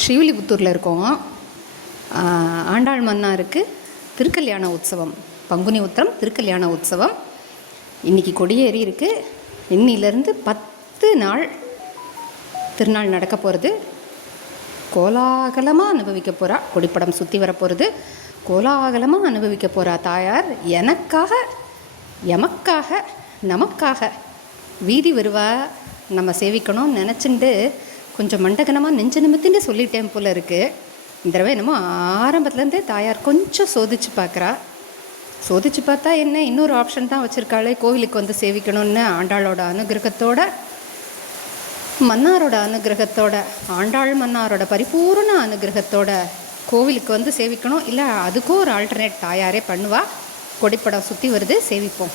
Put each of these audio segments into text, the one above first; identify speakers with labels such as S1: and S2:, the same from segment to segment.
S1: ஸ்ரீவில்லிபுத்தூரில் இருக்கோம். ஆண்டாள் மன்னாருக்கு திருக்கல்யாண உற்சவம். பங்குனி உத்திரம் திருக்கல்யாண உற்சவம். இன்றைக்கி கொடியேறி இருக்குது இன்னிலேருந்து பத்து நாள் திருநாள் நடக்க போகிறது கோலாகலமாக அனுபவிக்க போகிறா கொடிப்படம் சுற்றி வரப்போகிறது கோலாகலமாக அனுபவிக்க போகிறா தாயார். எனக்காக எமக்காக நமக்காக வீதி வருவா. நம்ம சேவிக்கணும்னு நினச்சிண்டு கொஞ்சம் மண்டகனமாக நெஞ்ச நிமித்தின்னு சொல்லிட்டேன் போல் இருக்குது இந்த தடவை என்னமோ ஆரம்பத்துலேருந்தே தாயார் கொஞ்சம் சோதிச்சு பார்க்குறா. சோதிச்சு பார்த்தா என்ன இன்னொரு ஆப்ஷன் தான் வச்சுருக்காளே கோவிலுக்கு வந்து சேவிக்கணும்னு ஆண்டாளோட அனுகிரகத்தோட மன்னாரோட அனுகிரகத்தோட ஆண்டாள் மன்னாரோட பரிபூர்ண அனுகிரகத்தோட கோவிலுக்கு வந்து சேவிக்கணும். இல்லை அதுக்கும் ஒரு ஆல்டர்னேட் தாயாரே பண்ணுவா. கொடிப்படம் சுற்றி வருது சேவிப்போம்.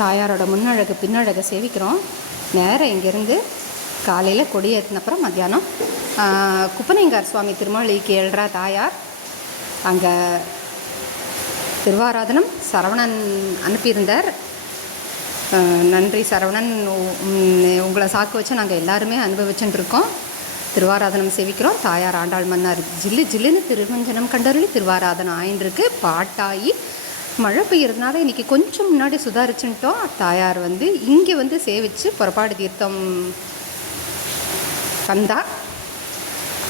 S1: தாயாரோட முன்னழகு பின்னழகை சேவிக்கிறோம். நேரம் இங்கேருந்து காலையில் கொடியேற்றினப்புறம் மத்தியானம் குப்பனைங்கார் சுவாமி திருமாவளிக்கு எழுறா தாயார். அங்கே திருவாராதனம் சரவணன் அனுப்பியிருந்தார். நன்றி சரவணன் உங்களை சாக்கு வச்சு நாங்கள் எல்லாருமே அனுபவிச்சுட்டு இருக்கோம். திருவாராதனம் சேவிக்கிறோம். தாயார் ஆண்டாள் மன்னார் ஜில்லு ஜில்லுன்னு திருமஞ்சனம் கண்டருளி திருவாராதனம் ஆயின்றிருக்கு. பாட்டாயி மழை பெய்யறதுனால இன்றைக்கி கொஞ்சம் முன்னாடி சுதாரிச்சுட்டோம். தாயார் வந்து இங்கே வந்து சேவிச்சு புறப்பாடு தீர்த்தம் வந்தா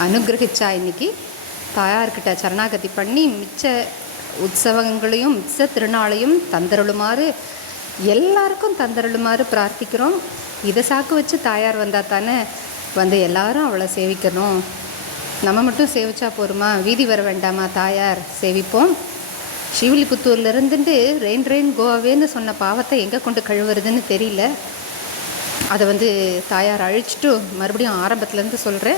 S1: அனுகிரகிச்சா இன்னைக்கு. தாயார்கிட்ட சரணாகதி பண்ணி மிச்ச உற்சவங்களையும் மிச்ச திருநாளையும் தந்தருளுமாறு எல்லாருக்கும் தந்தருளுமாறு பிரார்த்திக்கிறோம். இதை சாக்கு வச்சு தாயார் வந்தால் தானே வந்து எல்லாரும் அவளை சேவிக்கணும். நம்ம மட்டும் சேவிச்சா போருமா? வீதி வர வேண்டாமா? தாயார் சேவிப்போம். ஸ்ரீவில்லிபுத்தூர்ல இருந்துட்டு ரெயின் ரெயின் கோவாவேன்னு சொன்ன பாவத்தை எங்கே கொண்டு கழுவுறதுன்னு தெரியல. அதை வந்து தாயார் அழிச்சிட்டு மறுபடியும் ஆரம்பத்துலேருந்து சொல்கிறேன்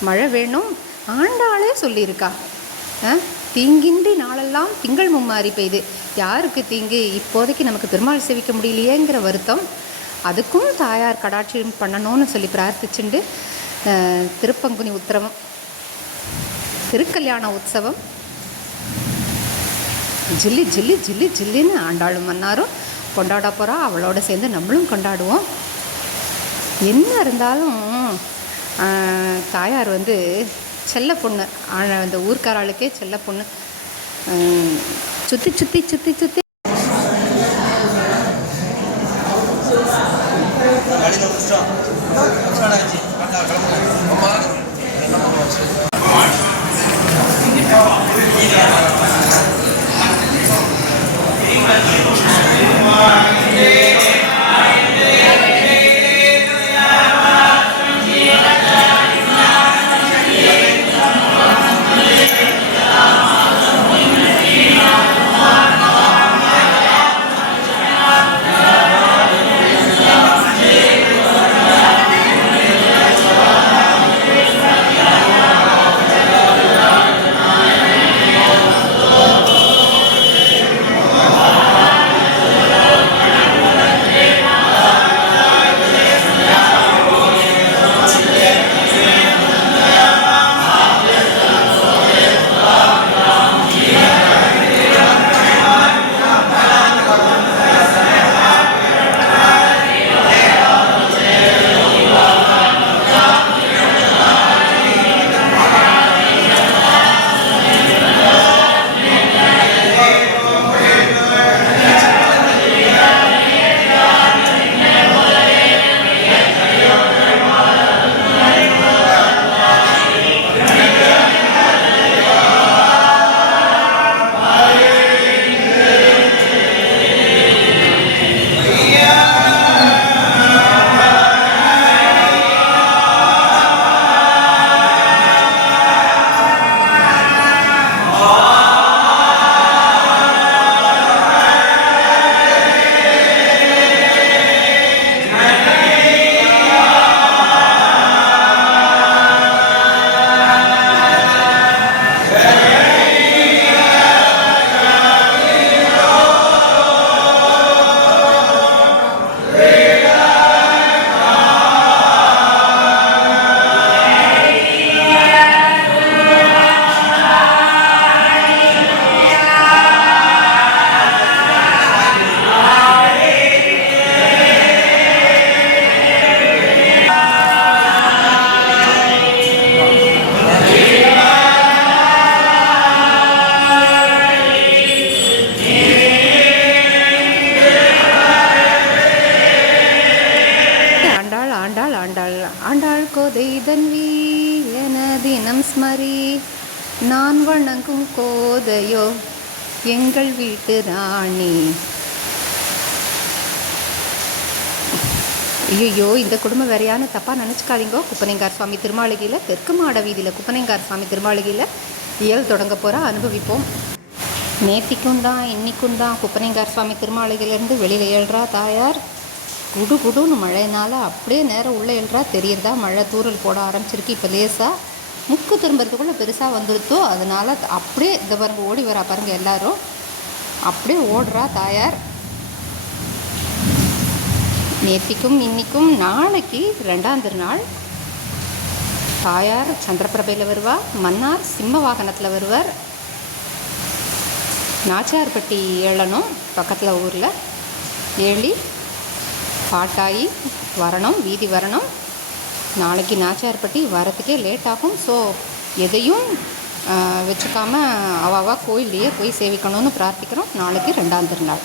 S1: மழை வேணும் ஆண்டாளே சொல்லியிருக்கா. ஆ? தீங்கின்றி நாளெல்லாம் திங்கள் மும்மாறி பெய்து. யாருக்கு தீங்கு? இப்போதைக்கு நமக்கு பெருமாள் சேவிக்க முடியலையேங்கிற வருத்தம். அதுக்கும் தாயார் கடாட்சியம் பண்ணணும்னு சொல்லி பிரார்த்திச்சுண்டு திருப்பங்குனி உத்தரவம் திருக்கல்யாண உற்சவம் ஜில்லி ஜில்லி ஜில்லி ஜில்லின்னு ஆண்டாளும் மன்னாரும் கொண்டாட போகிறா அவளோட சேர்ந்து நம்மளும் கொண்டாடுவோம். என்ன இருந்தாலும் தாயார் வந்து செல்ல பொண்ணு. அந்த ஊர்க்காராளுக்கே செல்ல பொண்ணு. சுற்றி சுற்றி சுற்றி சுற்றி ஸ்மரி. நான் வணங்கும் கோதையோ எங்கள் வீட்டு ராணி. ஐயோ இந்த குடும்பம் வேறையான தப்பாக நினச்சிக்காதீங்கோ. குப்பனைங்கார் சுவாமி திருமாளிகையில் தெற்கு மாட வீதியில் குப்பனைங்கார் சுவாமி திருமாளிகையில் இயல் தொடங்க போகிறா அனுபவிப்போம். நேத்திக்கும் தான் இன்னிக்கும் தான் குப்பனைங்கார் சுவாமி திருமாளிகையிலேருந்து வெளியில் எழுறா தாயார். குடு குடுன்னு மழைனால அப்படியே நேரம் உள்ளே எழுறா தெரியுறதா? மழை தூறல் போட ஆரம்பிச்சிருக்கு இப்போ லேசாக முக்கு திரும்புறதுக்குள்ளே பெருசாக வந்துருத்தோ அதனால் அப்படியே இந்த பாருங்க ஓடி வரா பாருங்க எல்லாரும். அப்படியே ஓடுறா தாயார். நேத்திக்கும் இன்றைக்கும் நாளைக்கு ரெண்டாம் திருநாள். தாயார் சந்திரபிரபையில் வருவா மன்னார் சிம்ம வாகனத்தில் வருவார். நாச்சியார்பட்டி ஏழணும் பக்கத்தில் ஊரில். ஏழி பாட்டாயி வரணும் வீதி வரணும். நாளைக்கு நாச்சியார்பட்டி வரத்துக்கே லேட் ஆகும். ஸோ எதையும் வச்சுக்காமல் வச்சுக்காம அவாவா கோயில்லையே போய் சேவிக்கணும்னு பிரார்த்திக்கிறோம். நாளைக்கு ரெண்டாம் திருநாள்.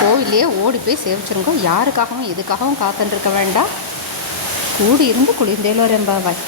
S1: கோயிலையே ஓடி போய் சேவிச்சிருங்க. யாருக்காகவும் எதுக்காகவும் காத்துருக்க வேண்டாம். கூடி இருந்து குளிர்ந்தேலோ ரெம்பாவாய்.